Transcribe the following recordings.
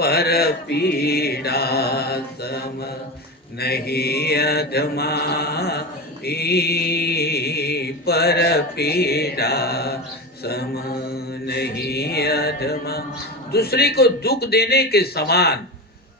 पर पीड़ा सम नहीं अधमा पर पीड़ा सम नहीं अधमा। दूसरे को दुख देने के समान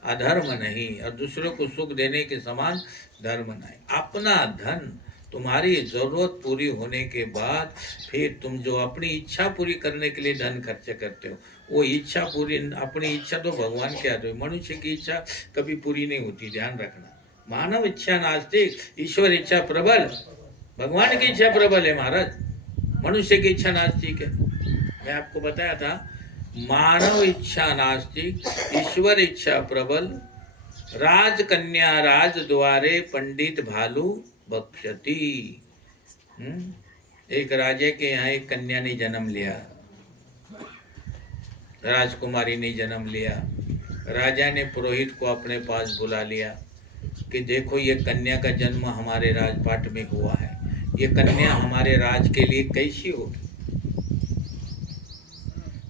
अधर्म नहीं और दूसरों को सुख देने के समान धर्म नहीं। अपना धन तुम्हारी जरूरत पूरी होने के बाद फिर तुम जो अपनी इच्छा पूरी करने के लिए धन खर्च करते हो, वो इच्छा पूरी, अपनी इच्छा तो भगवान के हाथ में, मनुष्य की इच्छा कभी पूरी नहीं होती, ध्यान रखना। मानव इच्छा नास्तिक, ईश्वर इच्छा प्रबल। भगवान की इच्छा प्रबल है महाराज, मनुष्य की इच्छा नास्तिक है। मैं आपको बताया था, मानव इच्छा नास्तिक, ईश्वर इच्छा प्रबल। राजकन्या राज द्वारे पंडित भालू बक्षती। एक राजा के यहाँ एक कन्या ने जन्म लिया, राजकुमारी ने जन्म लिया। राजा ने पुरोहित को अपने पास बुला लिया कि देखो ये कन्या का जन्म हमारे राजपाट में हुआ है, ये कन्या हमारे राज के लिए कैसी होगी।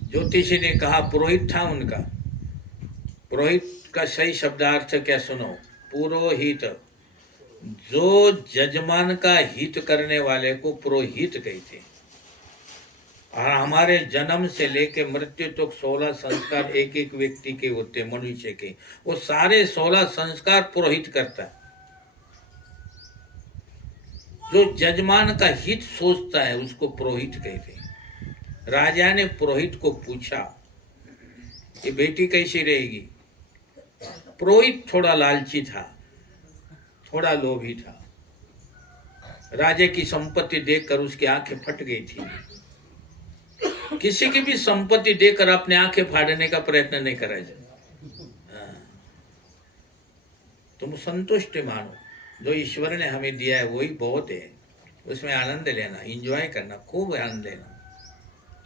ज्योतिषी ने कहा, पुरोहित था उनका, पुरोहित का सही शब्दार्थ क्या सुनो, पुरोहित, जो जजमान का हित करने वाले को पुरोहित कहते हैं। और हमारे जन्म से लेके मृत्यु तक 16 संस्कार एक एक व्यक्ति के होते, मनुष्य के, वो सारे 16 संस्कार पुरोहित करता है। जो जजमान का हित सोचता है उसको पुरोहित कहते हैं। राजा ने पुरोहित को पूछा कि बेटी कैसी रहेगी। पुरोहित थोड़ा लालची था, थोड़ा लोभी था। राजा की संपत्ति देखकर उसकी आंखें फट गई थी। किसी की भी संपत्ति देखकर अपने आंखें फाड़ने का प्रयत्न नहीं करा जाए। तुम संतुष्ट मानो, जो ईश्वर ने हमें दिया है वही बहुत है, उसमें आनंद लेना, एंजॉय करना, खूब आनंद लेना।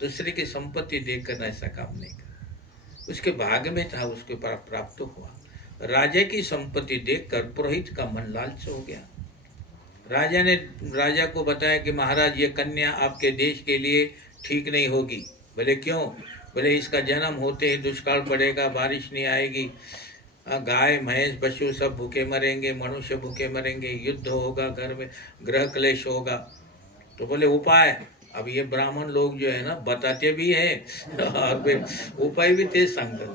दूसरे की संपत्ति देखकर ऐसा काम नहीं करना। उसके भाग्य में था, उसके प्राप्त हुआ। राजा की संपत्ति देखकर पुरोहित का मन लालच हो गया। राजा ने राजा को बताया कि महाराज ये कन्या आपके देश के लिए ठीक नहीं होगी। बोले क्यों? बोले इसका जन्म होते ही दुष्काल पड़ेगा, बारिश नहीं आएगी, गाय भैंस पशु सब भूखे मरेंगे, मनुष्य भूखे मरेंगे, युद्ध होगा, घर में ग्रह क्लेश होगा। तो बोले उपाय? अब ये ब्राह्मण लोग जो है ना बताते भी है और फिर उपाय भी तेज सांगते।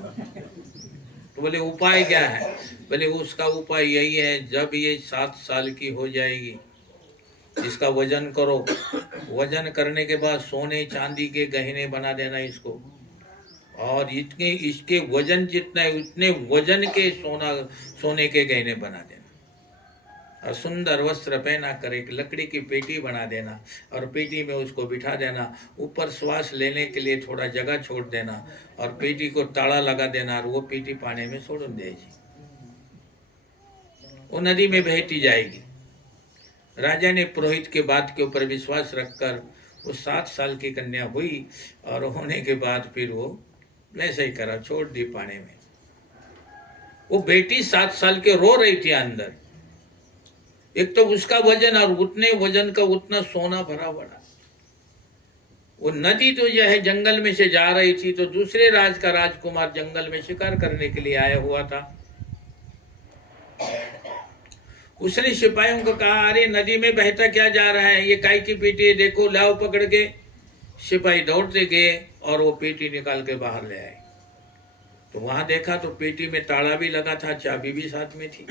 तो बोले उपाय क्या है? बोले उसका उपाय यही है, जब ये 7 साल की हो जाएगी इसका वजन करो, वजन करने के बाद सोने चांदी के गहने बना देना इसको, और इतने इसके वजन जितना है उतने वजन के सोने के गहने बना देना, और सुंदर वस्त्र पहना कर एक लकड़ी की पेटी बना देना और पेटी में उसको बिठा देना, ऊपर श्वास लेने के लिए थोड़ा जगह छोड़ देना और पेटी को ताला लगा देना और वो पेटी पानी में छोड़ देगी, वो नदी में बहती जाएगी। राजा ने पुरोहित के बात के ऊपर विश्वास रखकर वो 7 साल की कन्या हुई और होने के बाद फिर वो वैसे ही करा, छोड़ दी पानी में। वो बेटी 7 साल के रो रही थी अंदर। एक तो उसका वजन और उतने वजन का उतना सोना भरा पड़ा। वो नदी तो यह है जंगल में से जा रही थी, तो दूसरे राज का राजकुमार जंगल में शिकार करने के लिए आया हुआ था। उसने सिपाहियों को कहा, अरे नदी में बहता क्या जा रहा है, ये काय की पेटी है, देखो, लाओ पकड़ के। सिपाही दौड़ते गए और वो पेटी निकाल के बाहर ले आए। तो वहां देखा तो पेटी में ताला भी लगा था, चाबी भी साथ में थी।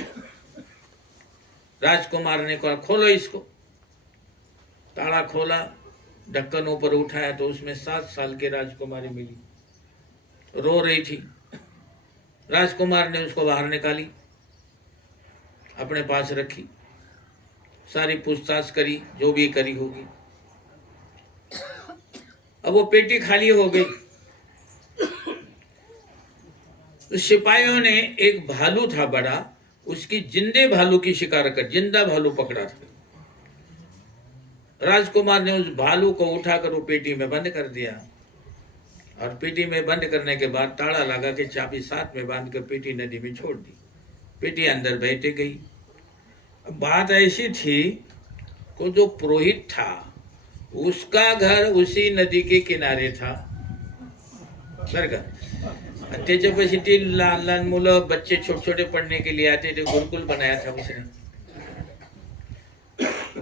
राजकुमार ने कहा, खोलो इसको। ताला खोला, ढक्कन ऊपर उठाया तो उसमें 7 साल की राजकुमारी मिली, रो रही थी। राजकुमार ने उसको बाहर निकाली, अपने पास रखी, सारी पूछताछ करी, जो भी करी होगी। अब वो पेटी खाली हो गई। तो सिपाहियों ने एक भालू था बड़ा, उसकी जिंदे भालू की शिकार कर, जिंदा भालू पकड़ा था। राजकुमार ने उस भालू को उठाकर वो पेटी में बंद कर दिया और पेटी में बंद करने के बाद ताला लगा के चाबी साथ में बांध कर पेटी नदी में छोड़ दी। पेटी अंदर बहती गई। बात ऐसी थी कि जो पुरोहित था उसका घर उसी नदी के किनारे था, त्याच्या पशी ती लहान लहान मुलं बच्चे छोटे छोटे पढ़ने के लिए आते थे, गुरुकुल बनाया था उसने।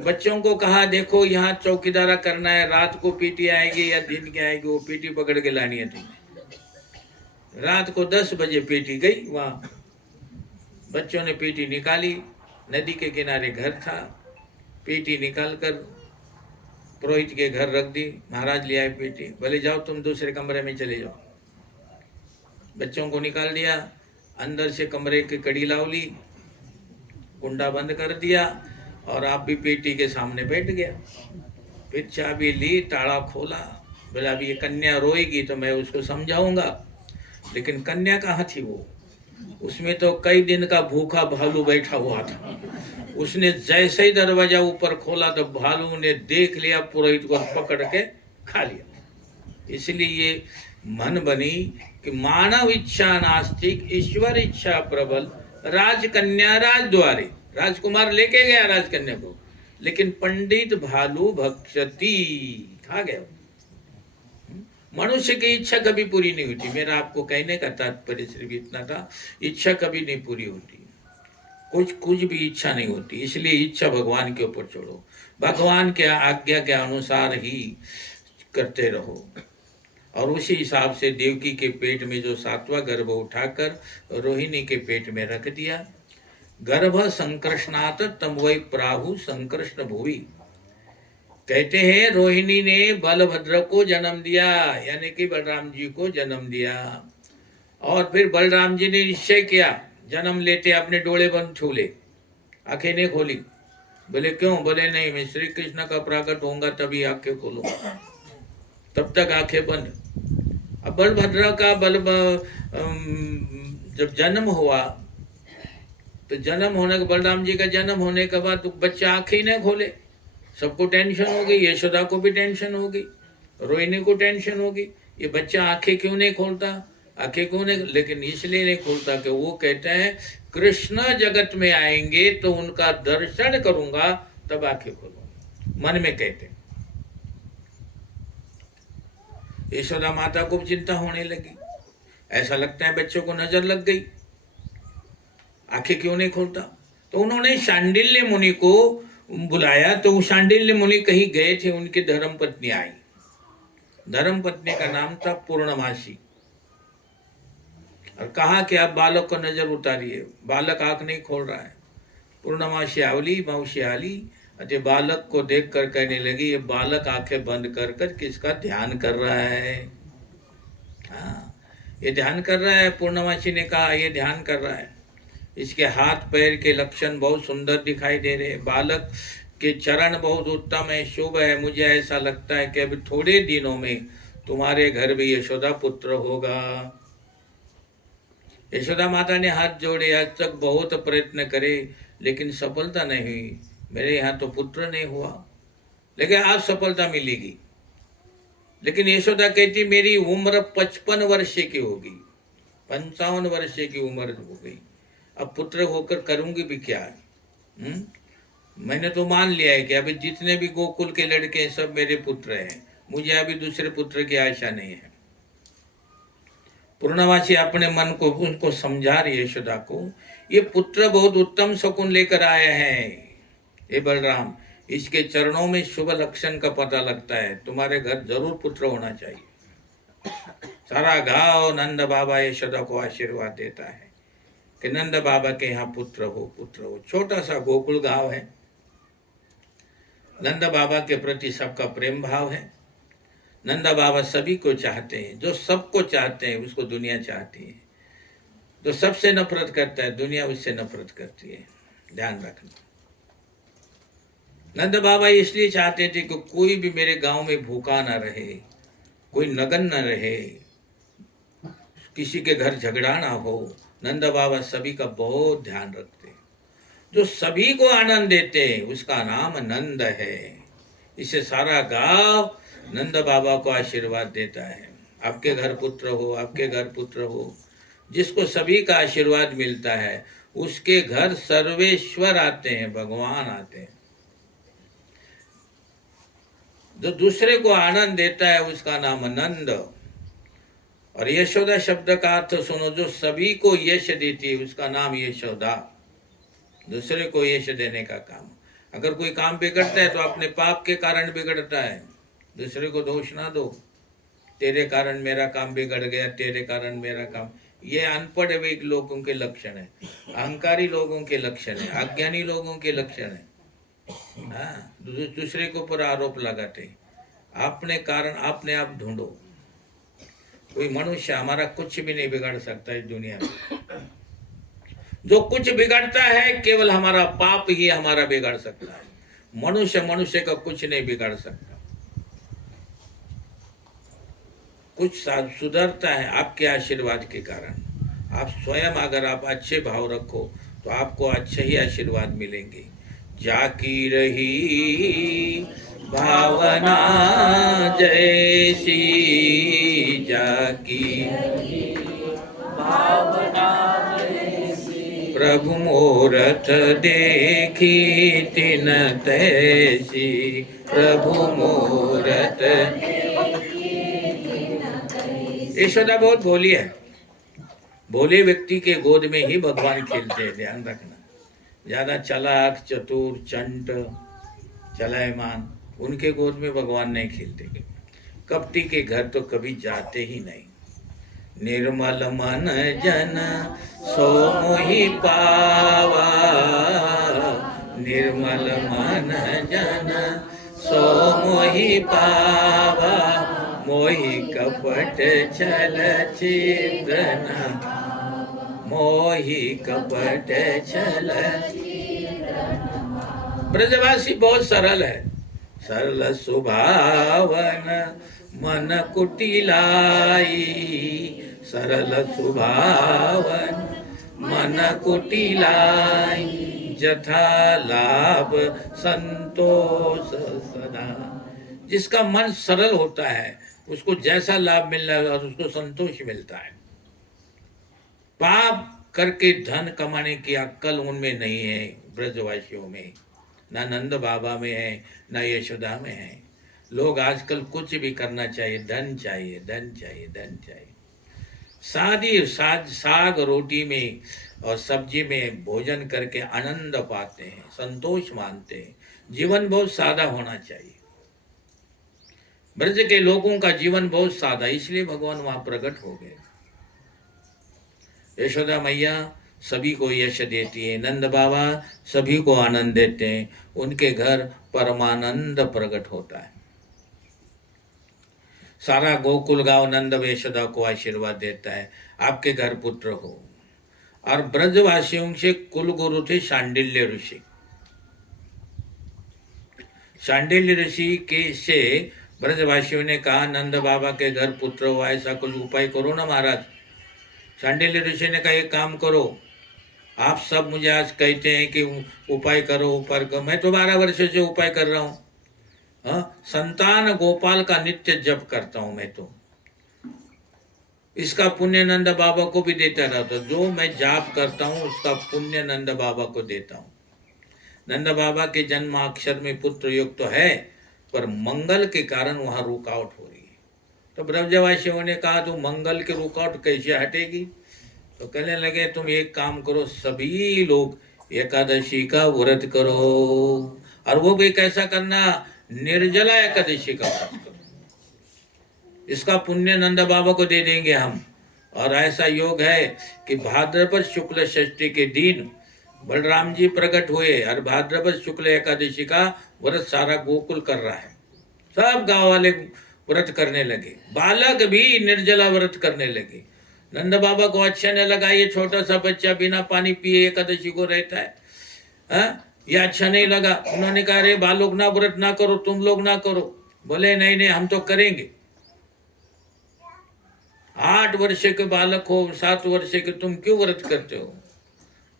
बच्चों को कहा देखो यहाँ चौकीदारा करना है, रात को पीटी आएगी या दिन की आएगी, वो पीटी पकड़ के लानी है तुम्हें। रात को 10 बजे पीटी गई, वहाँ बच्चों ने पीटी निकाली, नदी के किनारे घर था, पीटी निकाल कर पुरोहित के घर रख दी। महाराज ले आए पीटी, बोले जाओ तुम दूसरे कमरे में चले जाओ। बच्चों को निकाल दिया, अंदर से कमरे की कड़ी लाव ली, कुंडा बंद कर दिया और आप भी पेटी के सामने बैठ गया। फिर चाबी ली, ताला खोला, बोला अभी ये कन्या रोएगी तो मैं उसको समझाऊंगा। लेकिन कन्या कहाँ थी वो? उसमें तो कई दिन का भूखा भालू बैठा हुआ था। उसने जैसे ही दरवाजा ऊपर खोला तो भालू ने देख लिया, पुरोहित को पकड़ के खा लिया। इसलिए ये मन बनी कि मानव इच्छा नास्तिक, ईश्वर इच्छा प्रबल। राजकन्या राजद्वारे, राजकुमार लेके गया राजकन्या को, लेकिन पंडित भालू भक्षती, खा गया। मनुष्य की इच्छा कभी पूरी नहीं होती। मेरा आपको कहने का तात्पर्य सिर्फ इतना था, इच्छा कभी नहीं पूरी होती, कुछ भी इच्छा नहीं होती। इसलिए इच्छा भगवान के ऊपर छोड़ो, भगवान के आज्ञा के अनुसार ही करते रहो। और उसी हिसाब से देवकी के पेट में जो 7वां गर्भ उठाकर रोहिणी के पेट में रख दिया। गर्भ संकृष्णात तम वै प्राहु संकृष्ण भुवि। कहते हैं रोहिणी ने बलभद्र को जन्म दिया, यानी कि बलराम जी को जन्म दिया। और फिर बलराम जी ने निश्चय किया, जन्म लेते अपने डोले बंद छूले, आंखें नहीं खोली। बोले क्यों? बोले नहीं, मैं श्री कृष्ण का प्राकट होऊंगा तभी आंखें खोलूंगा, तब तक आंखें बंद। अब बलभद्र का जब जन्म हुआ तो जन्म होने के, बलराम जी का जन्म होने के बाद तो बच्चा आंखें ही नहीं खोले। सबको टेंशन हो गई, यशोदा को भी टेंशन हो गई, रोहिणी को टेंशन हो गई, ये बच्चा आंखें क्यों नहीं खोलता, आंखें क्यों नहीं? लेकिन इसलिए नहीं खोलता कि वो कहते हैं कृष्ण जगत में आएंगे तो उनका दर्शन करूंगा तब आंखें खोलूंगा, मन में कहते हैं। यशोदा माता को चिंता होने लगी, ऐसा लगता है बच्चों को नजर लग गई, आंखें क्यों नहीं खोलता। तो उन्होंने शांडिल्य मुनि को बुलाया। तो शांडिल्य मुनि कहीं गए थे, उनकी धर्म पत्नी आई। धर्म पत्नी का नाम था पूर्णमासी, और कहा कि आप बालक को नजर उतारिए, बालक आंख नहीं खोल रहा है। पूर्णमासी आवली मौसी आली, अरे बालक को देख कर कहने लगी, ये बालक आंखें बंद कर कर किसका ध्यान कर रहा है? हाँ, ये ध्यान कर रहा है। पूर्णमासी ने कहा ये ध्यान कर रहा है, इसके हाथ पैर के लक्षण बहुत सुंदर दिखाई दे रहे हैं, बालक के चरण बहुत उत्तम है, शुभ है। मुझे ऐसा लगता है कि अभी थोड़े दिनों में तुम्हारे घर भी यशोदा पुत्र होगा। यशोदा माता ने हाथ जोड़े, आज तक बहुत प्रयत्न करे लेकिन सफलता नहीं हुई, मेरे यहाँ तो पुत्र नहीं हुआ, लेकिन आज सफलता मिलेगी। लेकिन यशोदा कहती मेरी उम्र 55 वर्ष की होगी, 55 वर्ष की उम्र हो गई, अब पुत्र होकर करूंगी भी क्या? मैंने तो मान लिया है कि अभी जितने भी गोकुल के लड़के हैं सब मेरे पुत्र हैं, मुझे अभी दूसरे पुत्र की आशा नहीं है। पूर्णमासी अपने मन को उनको समझा रही है यशोदा को, ये पुत्र बहुत उत्तम शकुन लेकर आए हैं। हे बलराम, इसके चरणों में शुभ लक्षण का पता लगता है, तुम्हारे घर जरूर पुत्र होना चाहिए। सारा गांव नंद बाबा यशोदा को आशीर्वाद देता है कि नंद बाबा के यहाँ पुत्र हो, पुत्र हो। छोटा सा गोकुल गांव है, नंद बाबा के प्रति सबका प्रेम भाव है। नंद बाबा सभी को चाहते हैं, जो सबको चाहते हैं उसको दुनिया चाहती है। जो सबसे नफरत करता है दुनिया उससे नफरत करती है, ध्यान रखना। नंद बाबा इसलिए चाहते थे कि कोई भी मेरे गांव में भूखा ना रहे, कोई नगन न रहे, किसी के घर झगड़ा ना हो। नंद बाबा सभी का बहुत ध्यान रखते, जो सभी को आनंद देते हैं उसका नाम नंद है। इसे सारा गांव नंद बाबा को आशीर्वाद देता है, आपके घर पुत्र हो, आपके घर पुत्र हो। जिसको सभी का आशीर्वाद मिलता है उसके घर सर्वेश्वर आते हैं, भगवान आते हैं। जो दूसरे को आनंद देता है उसका नाम नंद। और यशोदा शब्द का अर्थ सुनो, जो सभी को यश देती है उसका नाम यशोदा। दूसरे को यश देने का काम। अगर कोई काम बिगड़ता है तो अपने पाप के कारण बिगड़ता है, दूसरे को दोष ना दो, तेरे कारण मेरा काम बिगड़ गया, तेरे कारण मेरा काम। ये अनपढ़ लोगों के लक्षण है, अहंकारी लोगों के लक्षण है, अज्ञानी लोगों के लक्षण है। हाँ, दूसरे के ऊपर आरोप लगाते। अपने कारण अपने आप ढूंढो। कोई मनुष्य हमारा कुछ भी नहीं बिगाड़ सकता इस दुनिया में। जो कुछ बिगड़ता है केवल हमारा पाप ही हमारा बिगाड़ सकता है। मनुष्य मनुष्य का कुछ नहीं बिगाड़ सकता। कुछ सुधरता है आपके आशीर्वाद के कारण। आप स्वयं अगर आप अच्छे भाव रखो तो आपको अच्छे ही आशीर्वाद मिलेंगे। जाकी रही भावना जैसी, जाकी भावना जैसी, प्रभु मूरत देखी तिन तैसी, प्रभु मूरत। यशोदा बहुत भोली है। भोले व्यक्ति के गोद में ही भगवान खेलते हैं, ध्यान रखना। ज्यादा चालाक चतुर चंट चलायमान उनके गोद में भगवान नहीं खेलते। कपटी के घर तो कभी जाते ही नहीं। निर्मल मन जन सो मोहि पावा, निर्मल मन जन सो मोहि पावा, मोहि कपट छल छिद्रन, मोहि कपट छल। ब्रजवासी बहुत सरल है। सरल सुभावन मन कुटिलाई, सरल सुभावन मन कुटिलाई, जथा लाभ संतोष सदा। जिसका मन सरल होता है उसको जैसा लाभ मिल रहा है और उसको संतोष मिलता है। पाप करके धन कमाने की अक्कल उनमें नहीं है। ब्रजवासियों में ना नंद बाबा में है ना यशोदा में है। लोग आजकल कुछ भी करना चाहिए, धन चाहिए, धन चाहिए, धन चाहिए। साग रोटी में और सब्जी में भोजन करके आनंद पाते हैं, संतोष मानते हैं। जीवन बहुत सादा होना चाहिए। ब्रज के लोगों का जीवन बहुत सादा, इसलिए भगवान वहां प्रकट हो गए। यशोदा मैया सभी को यश देती है, नंद बाबा सभी को आनंद देते हैं, उनके घर परमानंद प्रकट होता है। सारा गोकुल गांव नंद यशोदा को आशीर्वाद देता है, आपके घर पुत्र हो। और ब्रजवासियों से कुल गुरु थे शांडिल्य ऋषि। शांडिल्य ऋषि के से ब्रजवासियों ने कहा नंद बाबा के घर पुत्र हो, ऐसा कुछ उपाय करो ना महाराज। शांडिल्य ऋषि ने कहा एक काम करो, आप सब मुझे आज कहते हैं कि उपाय करो उपाय करो, मैं तो 12 वर्ष से उपाय कर रहा हूँ। संतान गोपाल का नित्य जप करता हूं मैं तो। इसका पुण्य नंद बाबा को भी देता रहता। जो मैं जाप करता हूं उसका पुण्य नंद बाबा को देता हूं। नंद बाबा के जन्माक्षर में पुत्र योग तो है, पर मंगल के कारण वहां रुकावट हो रही है। तो ब्रजवासियों ने कहा तो मंगल के रुकावट कैसे हटेगी? तो कहने लगे तुम एक काम करो, सभी लोग एकादशी का व्रत करो। और वो भी कैसा करना? निर्जला एकादशी का व्रत करो। इसका पुण्य नंद बाबा को दे देंगे हम। और ऐसा योग है कि भाद्रपद शुक्ल षष्ठी के दिन बलराम जी प्रकट हुए और भाद्रपद शुक्ल एकादशी का व्रत सारा गोकुल कर रहा है। सब गांव वाले व्रत करने लगे, बालक भी निर्जला व्रत करने लगे। नंद बाबा को अच्छा नहीं लगा, ये छोटा सा बच्चा बिना पानी पिए एकादशी को रहता है, ये अच्छा नहीं लगा। उन्होंने कहा अरे बालक ना व्रत ना करो, तुम लोग ना करो। बोले नहीं नहीं हम तो करेंगे। 8 वर्ष के बालक हो, 7 वर्ष के, तुम क्यों व्रत करते हो?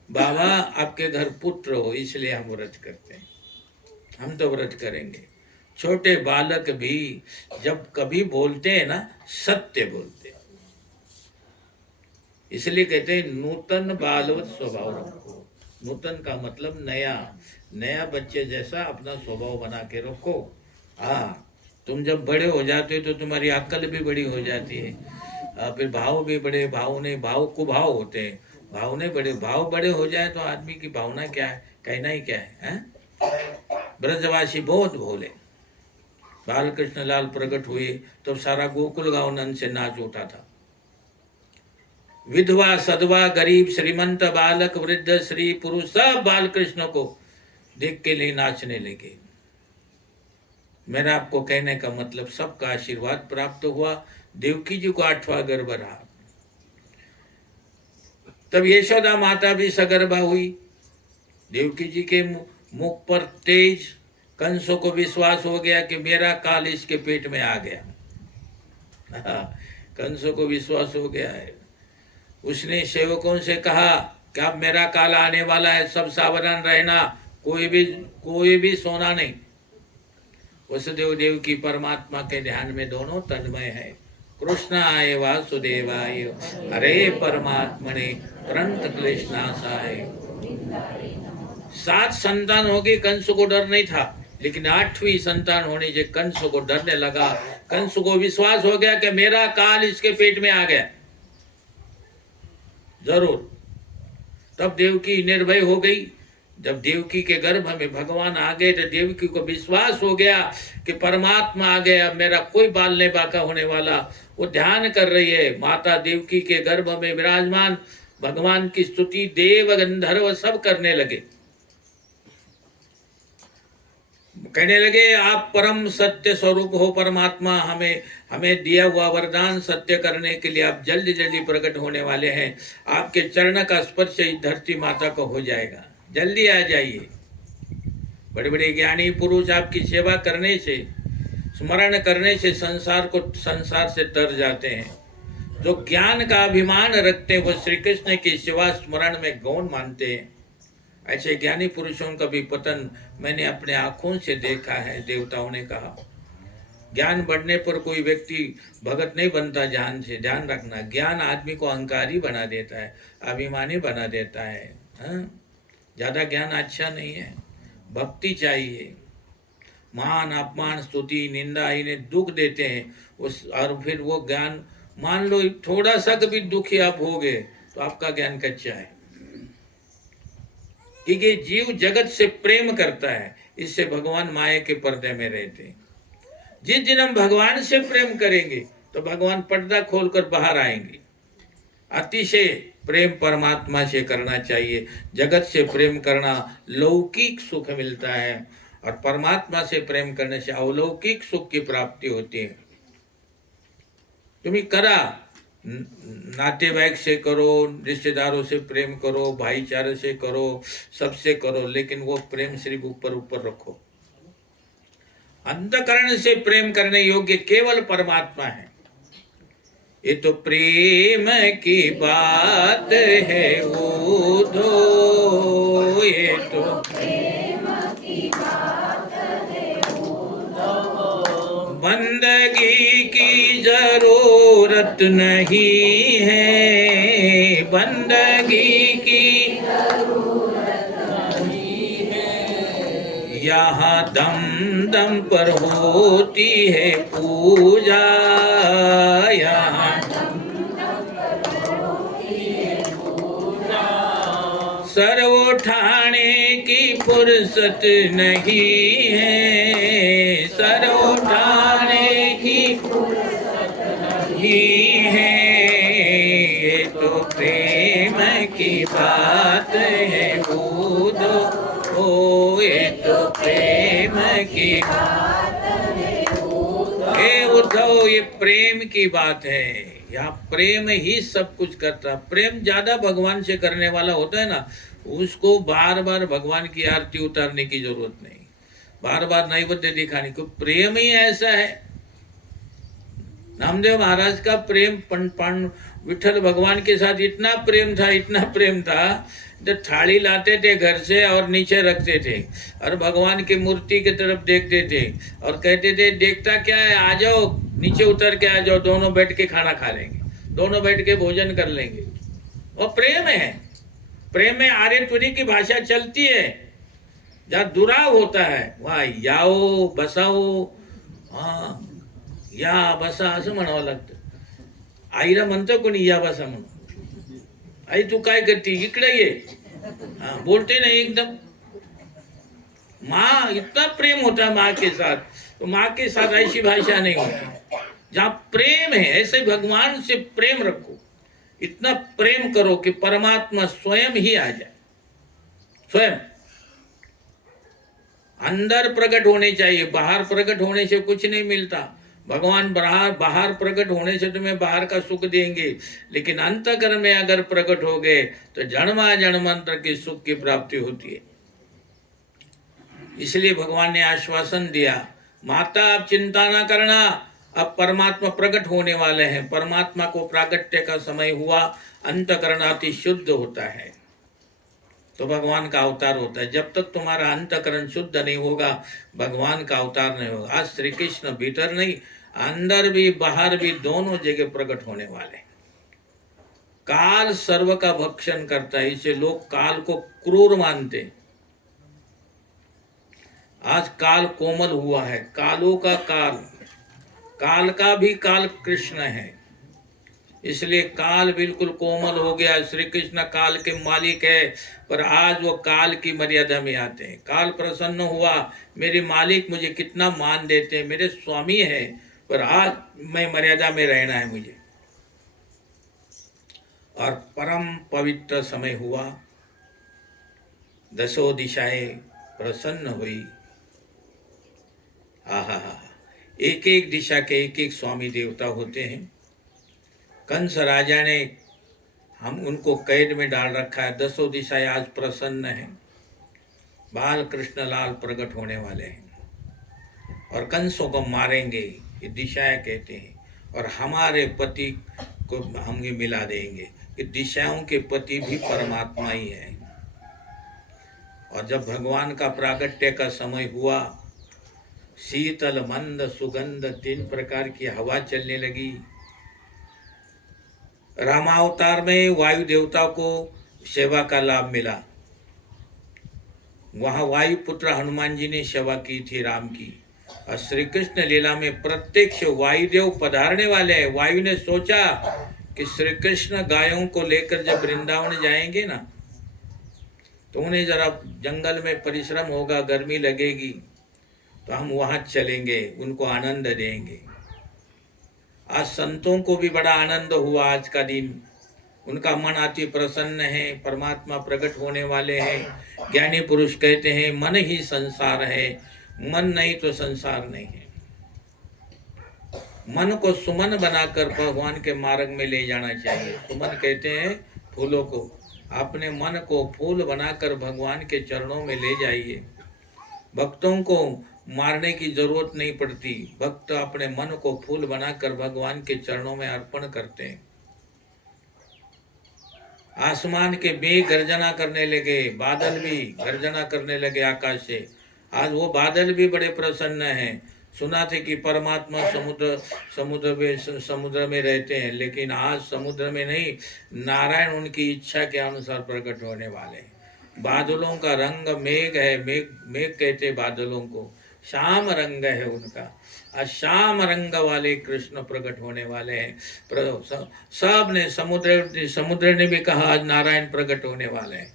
बाबा आपके घर पुत्र हो इसलिए हम व्रत करते हैं, हम तो व्रत करेंगे। छोटे बालक भी जब कभी बोलते हैं ना, सत्य बोलते हैं। इसलिए कहते हैं नूतन बालवत स्वभाव रखो। नूतन का मतलब नया, नया बच्चे जैसा अपना स्वभाव बना के रखो। हाँ, तुम जब बड़े हो जाते हो तो तुम्हारी अक्ल भी बड़ी हो जाती है। फिर भाव भी बड़े, भाव नहीं, भाव कुभाव होते हैं, भाव नहीं बड़े, भाव बड़े हो जाए तो आदमी की भावना क्या है, कहना ही क्या है? ब्रजवासी बहुत भोले। बाल कृष्ण लाल प्रकट हुए तो सारा गोकुल गांव नंद से नाच उठा था। विधवा, सदवा, गरीब, श्रीमंत, बालक, वृद्ध, स्त्री, पुरुष सब बाल कृष्ण को देख के लिए नाचने लगे। मेरा आपको कहने का मतलब सबका आशीर्वाद प्राप्त हुआ। देवकी जी को 8वां गर्भ रहा। तब यशोदा माता भी सगर्भा हुई। देवकी जी के मुख पर तेज, कंसों को विश्वास हो गया कि मेरा काल इसके पेट में आ गया। कंसों को विश्वास हो गया है। उसने सेवकों से कहा कि अब मेरा काल आने वाला है, सब सावधान रहना, कोई भी सोना नहीं। वसुदेव देव की परमात्मा के ध्यान में दोनों तन्मय है। कृष्णाय वासुदेवाय हरे परमात्मने प्रणत क्लेशनाशाय। 7 संतान हो गई, कंस को डर नहीं था, लेकिन 8वीं संतान होने से कंस को डरने लगा। कंस को विश्वास हो गया कि मेरा काल इसके पेट में आ गया जरूर। तब देवकी निर्भय हो गई। जब देवकी के गर्भ में भगवान आ गए तो देवकी को विश्वास हो गया कि परमात्मा आ गया, मेरा कोई बाल नहीं बाका होने वाला। वो ध्यान कर रही है, माता देवकी के गर्भ में विराजमान भगवान की स्तुति देव गंधर्व सब करने लगे। कहने लगे आप परम सत्य स्वरूप हो परमात्मा, हमें दिया हुआ वरदान सत्य करने के लिए आप जल्दी जल्दी प्रकट होने वाले हैं। आपके चरण का स्पर्श इस धरती माता को हो जाएगा, जल्दी आ जाइए। बड़े बड़े ज्ञानी पुरुष आपकी सेवा करने से, स्मरण करने से संसार से तर जाते हैं। जो ज्ञान का अभिमान रखते हैं वो श्री कृष्ण की सेवा स्मरण में गौण मानते हैं। ऐसे ज्ञानी पुरुषों का भी पतन मैंने अपने आंखों से देखा है। देवताओं ने कहा ज्ञान बढ़ने पर कोई व्यक्ति भगत नहीं बनता। ध्यान रखना, ज्ञान आदमी को अहंकारी बना देता है, अभिमानी बना देता है। ज्यादा ज्ञान अच्छा नहीं है। भक्ति चाहिए। मान अपमान स्तुति निंदा इन्हें दुख देते हैं और फिर वो ज्ञान, मान लो थोड़ा सा कभी दुखी आप हो गए तो आपका ज्ञान कच्चा है। क्योंकि जीव जगत से प्रेम करता है, इससे भगवान माया के पर्दे में रहते हैं। जिस दिन हम भगवान से प्रेम करेंगे तो भगवान पर्दा खोलकर बाहर आएंगे। अतिशय प्रेम परमात्मा से करना चाहिए। जगत से प्रेम करना लौकिक सुख मिलता है और परमात्मा से प्रेम करने से अलौकिक सुख की प्राप्ति होती है। तुम्हें करा, नातेवाईक से करो, रिश्तेदारों से प्रेम करो, भाईचारे से करो, सबसे करो, लेकिन वो प्रेम सिर्फ ऊपर ऊपर रखो। अंतःकरण से प्रेम करने योग्य केवल परमात्मा है। ये तो प्रेम की बात है उधो, ये तो प्रेम की बात है उधो। बंदगी की जरूरत नहीं है, बंदगी की जरूरत नहीं है। यहाँ दम दम पर होती है पूजा, यहाँ सर उठाने की फुर्सत नहीं है, सर उठाने की फुर्सत नहीं है। ये तो प्रेम की बात है उद्धव, ओ ये तो प्रेम की बात है उद्धव, ये प्रेम की बात है। यहाँ प्रेम ही सब कुछ करता। प्रेम ज्यादा भगवान से करने वाला होता है ना, उसको बार बार भगवान की आरती उतारने की जरूरत नहीं, बार बार नैवेद्य दिखाने को। प्रेम ही ऐसा है। नामदेव महाराज का प्रेम विठल भगवान के साथ इतना प्रेम था, इतना प्रेम था, जब थाली लाते थे घर से और नीचे रखते थे और भगवान की मूर्ति की तरफ देखते थे और कहते थे देखता क्या है, आ जाओ नीचे उतर के आ जाओ, दोनों बैठ के खाना खा लेंगे, दोनों बैठ के भोजन कर लेंगे। वो प्रेम है। प्रेम में आर्य तुरी की भाषा चलती है। जहाँ दुराव होता है वहाँ याओ बसाओ, हाँ या बसा असं म्हणावं लागतं। आईला म्हणतो कोणी या बसा म्हणून, आई तू काय करती, इकडे ये, बोलते नहीं एकदम। माँ इतना प्रेम होता है माँ के साथ, तो माँ के साथ ऐसी भाषा नहीं होती। जहाँ प्रेम है ऐसे भगवान से प्रेम रखो, इतना प्रेम करो कि परमात्मा स्वयं ही आ जाए। स्वयं अंदर प्रकट होने चाहिए, बाहर प्रकट होने से कुछ नहीं मिलता। भगवान बाहर प्रकट होने से तुम्हें बाहर का सुख देंगे, लेकिन अंतःकरण में अगर प्रकट हो गए तो जन्मा जन्मांतर के सुख की प्राप्ति होती है। इसलिए भगवान ने आश्वासन दिया, माता आप चिंता ना करना, अब परमात्मा प्रकट होने वाले हैं। परमात्मा को प्रागट्य का समय हुआ, अंतःकरण अति शुद्ध होता है तो भगवान का अवतार होता है। जब तक तुम्हारा अंतःकरण शुद्ध नहीं होगा, भगवान का अवतार नहीं होगा। आज श्री कृष्ण भीतर नहीं, अंदर भी बाहर भी दोनों जगह प्रकट होने वाले। काल सर्व का भक्षण करता है, इसे लोग काल को क्रूर मानते। आज काल कोमल हुआ है, कालों का काल, काल का भी काल कृष्ण है, इसलिए काल बिल्कुल कोमल हो गया। श्री कृष्ण काल के मालिक है, पर आज वो काल की मर्यादा में आते हैं। काल प्रसन्न हुआ, मेरे मालिक मुझे कितना मान देते हैं, मेरे स्वामी है, पर आज मैं मर्यादा में रहना है मुझे। और परम पवित्र समय हुआ, दसों दिशाएं प्रसन्न हुई। आहा, एक एक दिशा के एक एक स्वामी देवता होते हैं। कंस राजा ने हम उनको कैद में डाल रखा है, दसों दिशाएं आज प्रसन्न हैं। बाल कृष्ण लाल प्रकट होने वाले हैं और कंसों को मारेंगे, ये दिशाएं कहते हैं। और हमारे पति को हम ये मिला देंगे, ये दिशाओं के पति भी परमात्मा ही है। और जब भगवान का प्रागट्य का समय हुआ, शीतल मंद सुगंध 3 प्रकार की हवा चलने लगी। रामावतार में वायु देवता को सेवा का लाभ मिला। वहां वायु पुत्र हनुमान जी ने सेवा की थी राम की। और श्री कृष्ण लीला में प्रत्यक्ष वायुदेव पधारने वाले हैं। वायु ने सोचा कि श्री कृष्ण गायों को लेकर जब वृंदावन जाएंगे ना, तो उन्हें जरा जंगल में परिश्रम होगा, गर्मी लगेगी, तो हम वहां चलेंगे, उनको आनंद देंगे। आज संतों को भी बड़ा आनंद हुआ आज का दिन, उनका मन अति प्रसन्न है, परमात्मा प्रकट होने वाले हैं। ज्ञानी पुरुष कहते हैं मन ही संसार है, मन नहीं तो संसार नहीं है। मन को सुमन बनाकर भगवान के मार्ग में ले जाना चाहिए। सुमन कहते हैं फूलों को, अपने मन को फूल बनाकर भगवान के चरणों में ले जाइए। भक्तों को मारने की जरूरत नहीं पड़ती, भक्त अपने मन को फूल बनाकर भगवान के चरणों में अर्पण करते हैं। आसमान के मेघ गर्जना करने लगे, बादल भी गर्जना करने लगे आकाश से। आज वो बादल भी बड़े प्रसन्न हैं। सुना थे कि परमात्मा समुद्र में रहते हैं, लेकिन आज समुद्र में नहीं, नारायण उनकी इच्छा के अनुसार प्रकट होने वाले हैं। बादलों का रंग मेघ है, मेघ कहते बादलों को, श्याम रंग है उनका। श्याम रंग वाले कृष्ण प्रकट होने वाले हैं। सब ने समुद्र ने भी कहा आज नारायण प्रकट होने वाले हैं।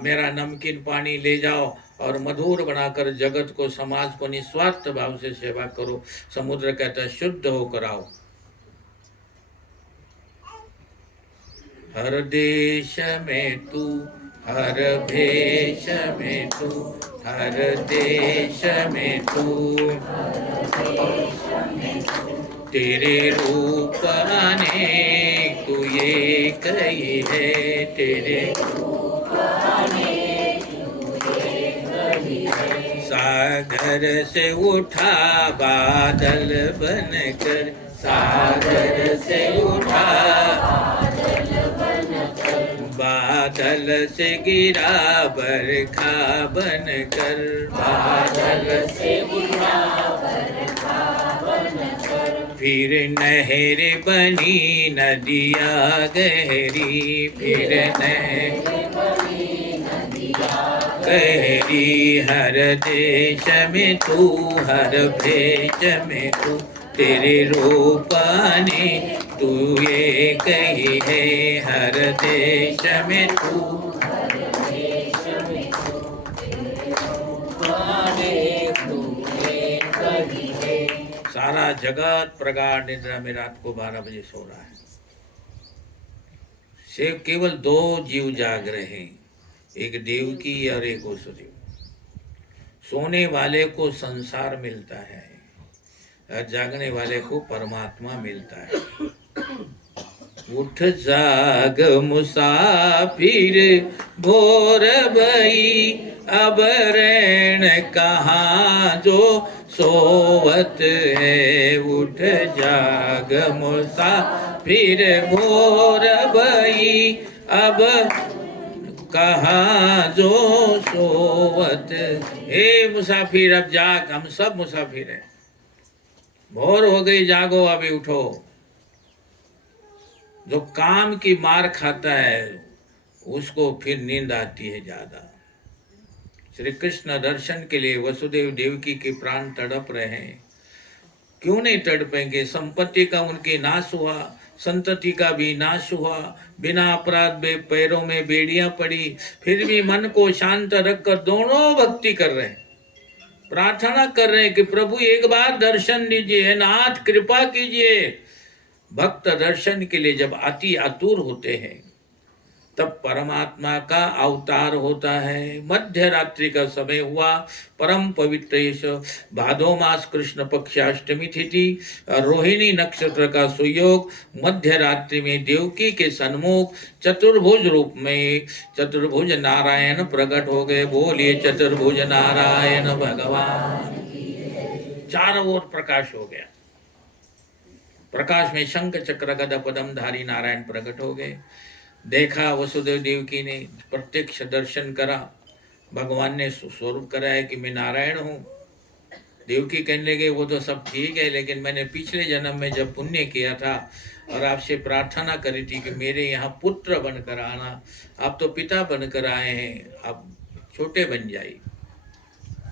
मेरा नमकीन पानी ले जाओ और मधुर बनाकर जगत को, समाज को निस्वार्थ भाव से सेवा करो। समुद्र कहता है शुद्ध होकर आओ। हर देश में तू, हर भेष में तू, हर देश में तू, तेरे रूप अनेक तू ये कही है, तेरे सागर से उठा बादल बनकर, सागर से उठा बादल से गिरा बरखा बनकर, बादल से गिरा बरखा बनकर। फिर नहर बनी नदिया गहरी, फिर नहर बनी नदिया गहरी। हर देश में तू, हर भेष में तू, तेरे रूप ने तू एक ही है हर देश में तू, सारा जगत प्रगाढ़ निद्रा में रात को 12 बजे सो रहा है। सिर्फ केवल 2 जीव जाग रहे हैं, एक देवकी और एक वसुदेव। सोने वाले को संसार मिलता है और जागने वाले को परमात्मा मिलता है। उठ जाग मुसाफिर भोर भई, अब रैन कहाँ जो सोवत है। उठ जाग मुसाफिर भोर भई, अब कहाँ जो सोवत। हे मुसाफिर अब जाग, हम सब मुसाफिर हैं। भोर हो गई, जागो अभी उठो। जो काम की मार खाता है उसको फिर नींद आती है ज्यादा। श्री कृष्ण दर्शन के लिए वसुदेव देवकी के प्राण तड़प रहे हैं, क्यों नहीं तड़पेंगे? संपत्ति का उनके नाश हुआ, संतति का भी नाश हुआ, बिना अपराध में पैरों में बेड़ियां पड़ी, फिर भी मन को शांत रखकर दोनों भक्ति कर रहे हैं, प्रार्थना कर रहे हैं कि प्रभु एक बार दर्शन दीजिए, नाथ कृपा कीजिए। भक्त दर्शन के लिए जब अति आतुर होते हैं तब परमात्मा का अवतार होता है। मध्य रात्रि का समय हुआ, परम पवित्र इस भादो मास कृष्ण पक्षाष्टमी तिथि, रोहिणी नक्षत्र का सुयोग, मध्य रात्रि में देवकी के सन्मुख चतुर्भुज रूप में चतुर्भुज नारायण प्रकट हो गए। बोलिए चतुर्भुज नारायण भगवान। चारों ओर प्रकाश हो गया। प्रकाश में शंख चक्र गदा पद्मधारी नारायण प्रकट हो गए। देखा वसुदेव देवकी ने, प्रत्यक्ष दर्शन करा, भगवान ने स्वरूप कराया कि मैं नारायण हूँ। देवकी कहने लगे वो तो सब ठीक है, लेकिन मैंने पिछले जन्म में जब पुण्य किया था और आपसे प्रार्थना करी थी कि मेरे यहाँ पुत्र बनकर आना, आप तो पिता बनकर आए हैं, आप छोटे बन जाइए,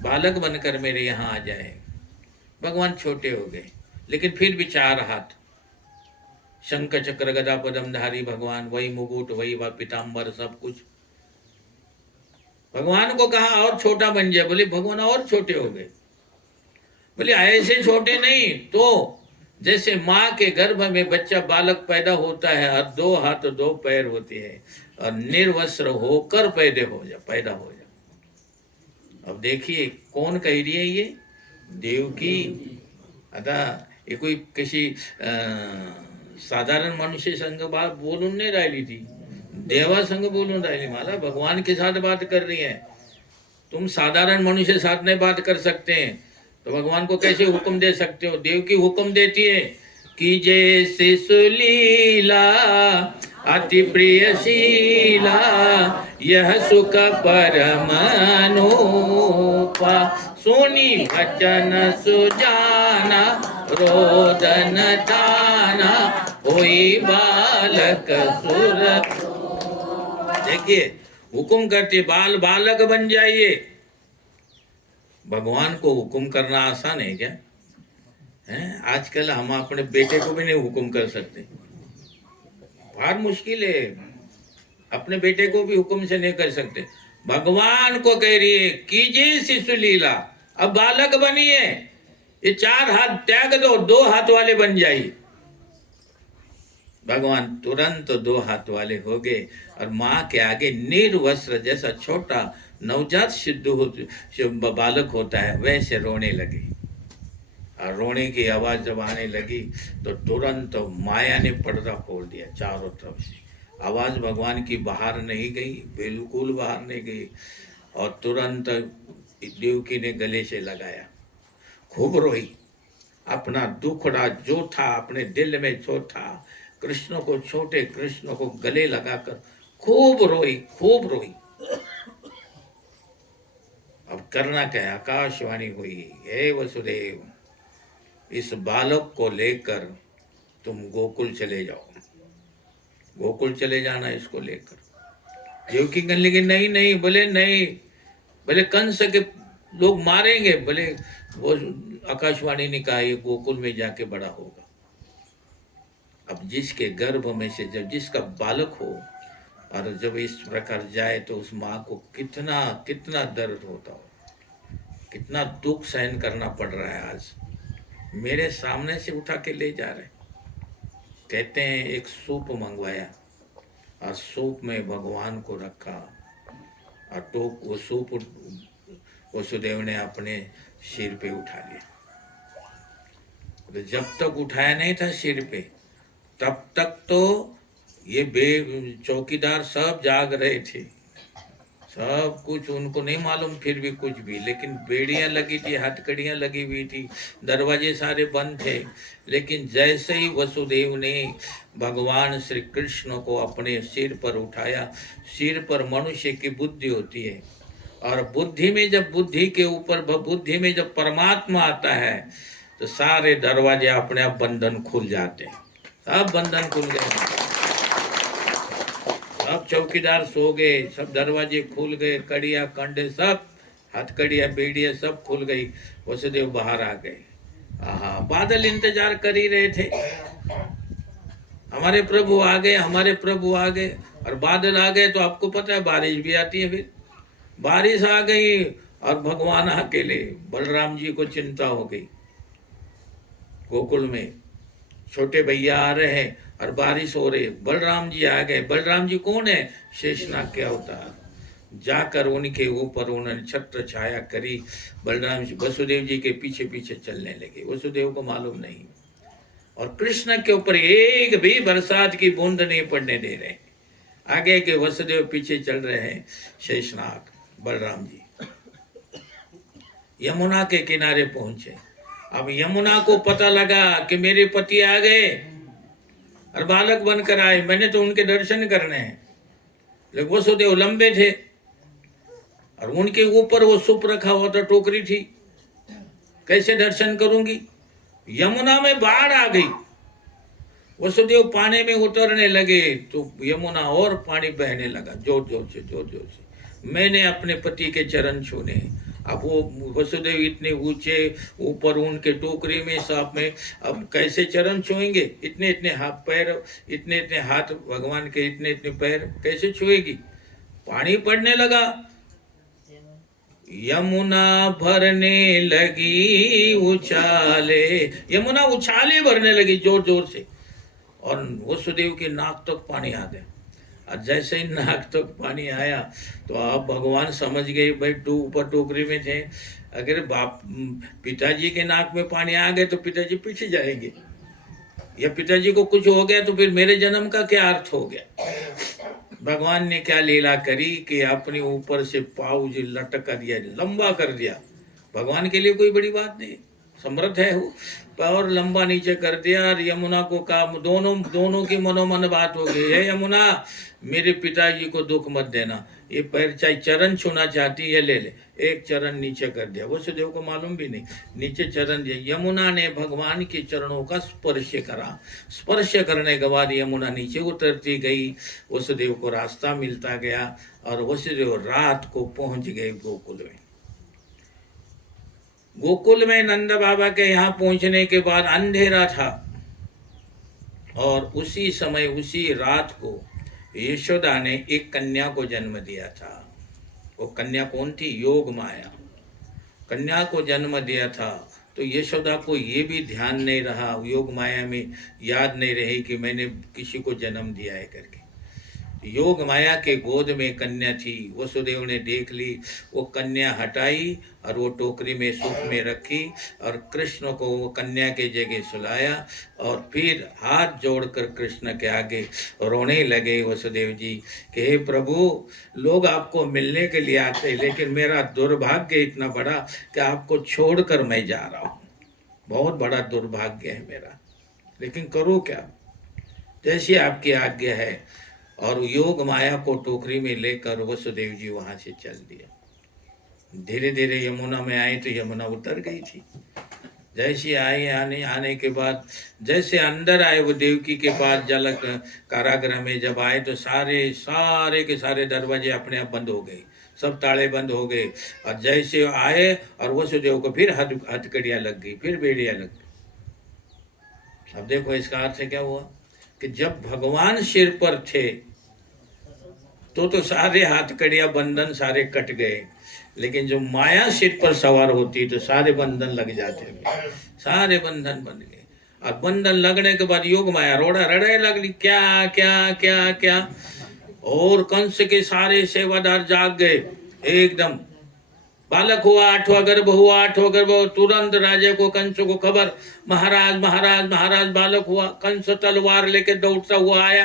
बालक बनकर मेरे यहाँ आ जाए। भगवान छोटे हो गए, लेकिन फिर भी 4 हाथ, शंख चक्र गदा पद्मधारी भगवान, वही मुकुट, वही वह पीताम्बर, सब कुछ। भगवान को कहा और छोटा बन जाए, बोले भगवान और छोटे हो गए। बोले ऐसे छोटे नहीं, तो जैसे माँ के गर्भ में बच्चा बालक पैदा होता है और 2 हाथ 2 पैर होते हैं और निर्वस्त्र होकर पैदा हो जा। अब देखिए कौन कह रही है ये? देवकी। आता ये कोई किसी साधारण मनुष्य संग बात बोलून नहीं राहिली थी, देवा संग बोलून राहिली। माला भगवान के साथ बात कर रही है। तुम साधारण मनुष्य के साथ नहीं बात कर सकते हैं तो भगवान को कैसे हुक्म दे सकते हो? देवकी हुक्म देती है कि जैसे सुलीला अति प्रिय शीला, यह सुख परम अनूपा, सुनी वचन सुजाना, रोदन दाना, होई बालक सुर। देखिए हुक्म करते, बालक बन जाइए। भगवान को हुक्म करना आसान है क्या? हैं? आजकल हम अपने बेटे को भी नहीं हुक्म कर सकते, बहुत मुश्किल है। अपने बेटे को भी हुक्म से नहीं कर सकते। भगवान को कह रही है कीजिए शिशु लीला, अब बालक बनिए, ये 4 हाथ त्याग दो, 2 हाथ वाले बन जाइए। भगवान तुरंत 2 हाथ वाले हो गए और माँ के आगे निर्वस्त्र, जैसा छोटा नवजात सिद्ध बालक होता है वैसे रोने लगे। और रोने की आवाज जब आने लगी तो तुरंत माया ने पर्दा खोल दिया चारों तरफ से। आवाज भगवान की बाहर नहीं गई, बिल्कुल बाहर नहीं गई। और तुरंत देवकी ने गले से लगाया, खूब रोई। अपना दुखड़ा जो था अपने दिल में जो था, कृष्ण को, छोटे कृष्ण को गले लगाकर खूब रोई, खूब रोई। अब करना क्या है? आकाशवाणी हुई, हे वसुदेव, इस बालक को लेकर तुम गोकुल चले जाओ। गोकुल चले जाना इसको लेकर। देवकी कहने लगी नहीं नहीं। बोले नहीं, बोले कंस के लोग मारेंगे। बोले वो आकाशवाणी ने कहा ये गोकुल में जाके बड़ा होगा। अब जिसके गर्भ में से जब जिसका बालक हो और जब इस प्रकार जाए तो उस माँ को कितना कितना दर्द होता हो, कितना दुख सहन करना पड़ रहा है। आज मेरे सामने से उठा के ले जा रहे, कहते हैं एक सूप मंगवाया और सूप में भगवान को रखा और टोक वो सूप वसुदेव ने अपने सिर पे उठा लिया। तो जब तक उठाया नहीं था सिर पे तब तक तो ये चौकीदार सब जाग रहे थे, सब कुछ उनको नहीं मालूम फिर भी कुछ भी, लेकिन बेड़ियां लगी थी, हथकड़ियां लगी हुई थी, दरवाजे सारे बंद थे। लेकिन जैसे ही वसुदेव ने भगवान श्री कृष्ण को अपने सिर पर उठाया, सिर पर मनुष्य की बुद्धि होती है और बुद्धि में जब बुद्धि के ऊपर बुद्धि में जब परमात्मा आता है तो सारे दरवाजे अपने आप बंधन खुल जाते हैं, सब बंधन खुल गए, सब चौकीदार सो गए, सब दरवाजे खुल गए, कड़िया कंडे सब हथकड़िया बेड़िया सब खुल गई, वसुदेव बाहर आ गए। बादल इंतजार कर ही रहे थे, हमारे प्रभु आ गए, हमारे प्रभु आ गए। और बादल आ गए तो आपको पता है बारिश भी आती है, फिर बारिश आ गई और भगवान अकेले, बलराम जी को चिंता हो गई। गोकुल में छोटे भैया आ रहे हैं और बारिश हो रही, बलराम जी आ गए। बलराम जी कौन है? शेषनाग के अवतार। जाकर उनके ऊपर उन्होंने छत्र छाया करी, बलराम जी वसुदेव जी के पीछे पीछे चलने लगे, वसुदेव को मालूम नहीं। और कृष्ण के ऊपर एक भी बरसात की बूंद नहीं पड़ने दे रहे, आगे के वसुदेव पीछे चल रहे हैं शेषनाग बलराम जी। यमुना के किनारे पहुंचे। अब यमुना को पता लगा कि मेरे पति आ गए और बालक बनकर आए, मैंने तो उनके दर्शन करने हैं। लेकिन वसुदेव लंबे थे और उनके ऊपर वो सूप रखा हुआ था, टोकरी थी, कैसे दर्शन करूंगी? यमुना में बाढ़ आ गई, वसुदेव पानी में उतरने लगे तो यमुना और पानी बहने लगा जोर जोर से, जोर जोर से। मैंने अपने पति के चरण छूने। अब वो वसुदेव इतने ऊंचे ऊपर उनके टोकरी में सांप में, अब कैसे चरण छुएंगे? इतने इतने हाथ पैर, इतने इतने हाथ भगवान के, इतने इतने पैर कैसे छुएगी? पानी पड़ने लगा, यमुना भरने लगी उछाले, यमुना उछाले भरने लगी जोर जोर से और वसुदेव के नाक तक पानी आ गया। और जैसे ही नाक तक पानी आया तो आप भगवान समझ गए, भाई ऊपर टोकरी में थे, अगर बाप पिताजी के नाक में पानी आ गए तो पिताजी पीछे जाएंगे, या पिताजी को कुछ हो गया तो फिर मेरे जन्म का क्या अर्थ हो गया? भगवान ने क्या लीला करी कि अपने ऊपर से पाँव जो लटका दिया, लंबा कर दिया। भगवान के लिए कोई बड़ी बात नहीं, समर्थ है वो, और लंबा नीचे कर दिया। और यमुना को कहा, दोनों की मनोमन बात हो गई है, यमुना मेरे पिताजी को दुख मत देना, ये पैर चाहे चरण छूना चाहती है ले ले। एक चरण नीचे कर दिया, वसुदेव को मालूम भी नहीं, नीचे चरण दिया। यमुना ने भगवान के चरणों का स्पर्श करा, स्पर्श करने के बाद यमुना नीचे उतरती गई, वसुदेव को रास्ता मिलता गया और वसुदेव रात को पहुंच गए गोकुल में। गोकुल में नंद बाबा के यहाँ पहुंचने के बाद अंधेरा था और उसी समय उसी रात को यशोदा ने एक कन्या को जन्म दिया था। वो कन्या कौन थी? योग माया। कन्या को जन्म दिया था तो यशोदा को ये भी ध्यान नहीं रहा, योग माया में याद नहीं रही कि मैंने किसी को जन्म दिया है करके। योग माया के गोद में कन्या थी, वसुदेव ने देख ली, वो कन्या हटाई और वो टोकरी में सूप में रखी और कृष्ण को वो कन्या के जगह सुलाया और फिर हाथ जोड़कर कृष्ण के आगे रोने लगे वसुदेव जी कि हे प्रभु, लोग आपको मिलने के लिए आते, लेकिन मेरा दुर्भाग्य इतना बड़ा कि आपको छोड़कर मैं जा रहा हूँ, बहुत बड़ा दुर्भाग्य है मेरा, लेकिन करूँ क्या, जैसी आपकी आज्ञा है। और योग माया को टोकरी में लेकर वसुदेव जी वहां से चल दिया। धीरे धीरे यमुना में आए तो यमुना उतर गई थी। जैसे आने के बाद जैसे अंदर आए वो देवकी के पास जल कारागृह में जब आए तो सारे के सारे दरवाजे अपने आप बंद हो गए, सब ताले बंद हो गए। और जैसे आए और वसुदेव को फिर हथकड़ियां लग गई, फिर बेड़ियां लग गई। अब देखो इसका अर्थ क्या हुआ? कि जब भगवान सिर पर थे तो सारे हाथ कड़िया बंधन सारे कट गए, लेकिन जो माया सिर पर सवार होती तो सारे बंधन लग जाते, सारे बंधन बन गए। और बंधन लगने के बाद योग माया रोड़ा रड़े लगली, क्या क्या क्या क्या। और कंस के सारे सेवादार जाग गए एकदम। बालक हुआ, 8वां गर्भ हुआ, 8वां गर्भ, तुरंत राजे को कंस को खबर, महाराज महाराज महाराज बालक हुआ। कंस तलवार लेके दौड़ता हुआ आया,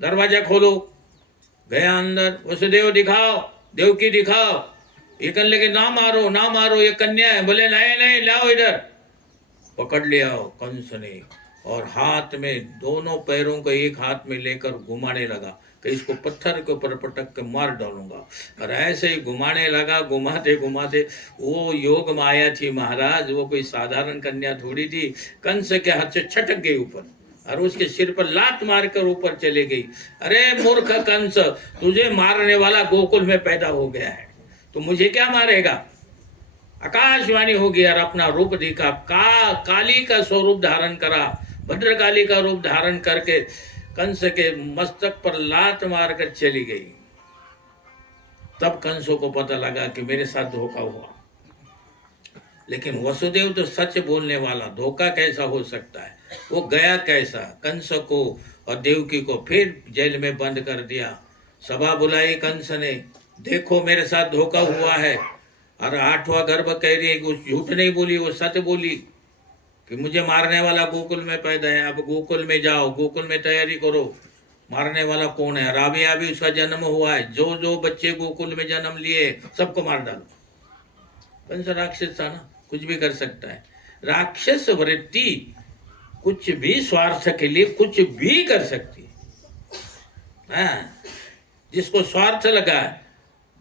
दरवाजा खोलो, गया अंदर। वसुदेव दिखाओ, देवकी दिखाओ। ये कहने लगे ना मारो ना मारो, ये कन्या है। बोले नहीं नहीं, लाओ इधर। पकड़ लिया कंस ने और हाथ में दोनों पैरों को एक हाथ में लेकर घुमाने लगा कि इसको पत्थर के ऊपर पटक के मार डालूंगा। और ऐसे ही घुमाने लगा, घुमाते घुमाते। वो योग माया थी महाराज, वो कोई साधारण कन्या थोड़ी थी। कंस के हाथ से छटक गई ऊपर और उसके सिर पर लात मारकर ऊपर चले गई। अरे मूर्ख कंस, तुझे मारने वाला गोकुल में पैदा हो गया है, तो मुझे क्या मारेगा। आकाशवाणी होगी और अपना रूप दिखा, काली का स्वरूप धारण करा, भद्रकाली का रूप धारण करके कंस के मस्तक पर लात मारकर चली गई। तब कंसों को पता लगा कि मेरे साथ धोखा हुआ। लेकिन वसुदेव तो सच बोलने वाला, धोखा कैसा हो सकता है। वो गया कैसा, कंस को और देवकी को फिर जेल में बंद कर दिया। सभा बुलाई कंस ने, देखो मेरे साथ धोखा हुआ है। और 8वां गर्भ कह रही है, वो झूठ नहीं बोली, वो सच बोली कि मुझे मारने वाला गोकुल में पैदा है। अब गोकुल में जाओ, गोकुल में तैयारी करो, मारने वाला कौन है। राबिया भी उसका जन्म हुआ है, जो जो बच्चे गोकुल में जन्म लिए सबको मार डालो। कंस राक्षस था ना, कुछ भी कर सकता है। राक्षस वृत्ति कुछ भी स्वार्थ के लिए कुछ भी कर सकती है। जिसको स्वार्थ लगा है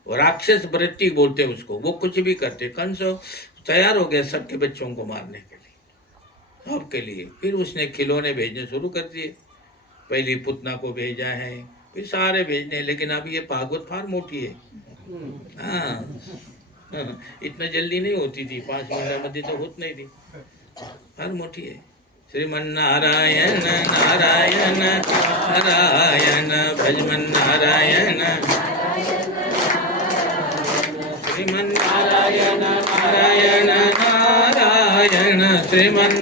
राक्षस वृत्ति बोलते हैं उसको, वो कुछ भी करते। कंस तैयार हो गया सबके बच्चों को मारने के लिए, सबके लिए। फिर उसने खिलौने भेजने शुरू कर दिए। पहली पुतना को भेजा है, फिर सारे भेजने। लेकिन अब ये भागवत फार मोटी है। इतना जल्दी नहीं होती थी, 5 महीना मध्य तो होत नहीं थी, फार मोटी है। श्रीमन नारायण नारायण नारायण भजमन नारायण, श्रीमन नारायण नारायण नारायण, श्रीमन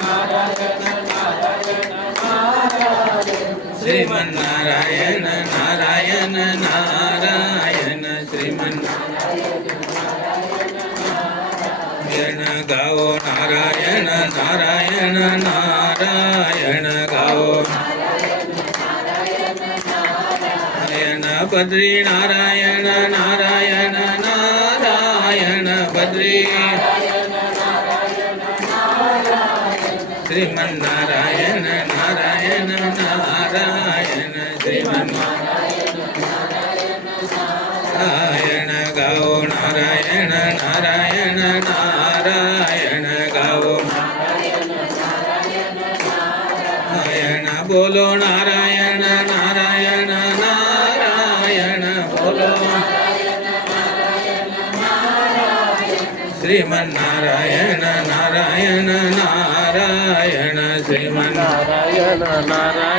श्रीमन नारायण नारायण नारायण, श्रीमन नारायण गाओ, नारायण नारायण नारायण गाओ। नारायण बद्री नारायण नारायण नारायण बद्री, श्रीमन नारायण नारायण नारायण, श्रीमन नारायण गाओ, नारायण नारायण नारायण गाओ। नारायण बोलो, नारायण नारायण नारायण बोलो। श्रीमन नारायण नारायण नारायण, श्रीमन नारायण नारायण।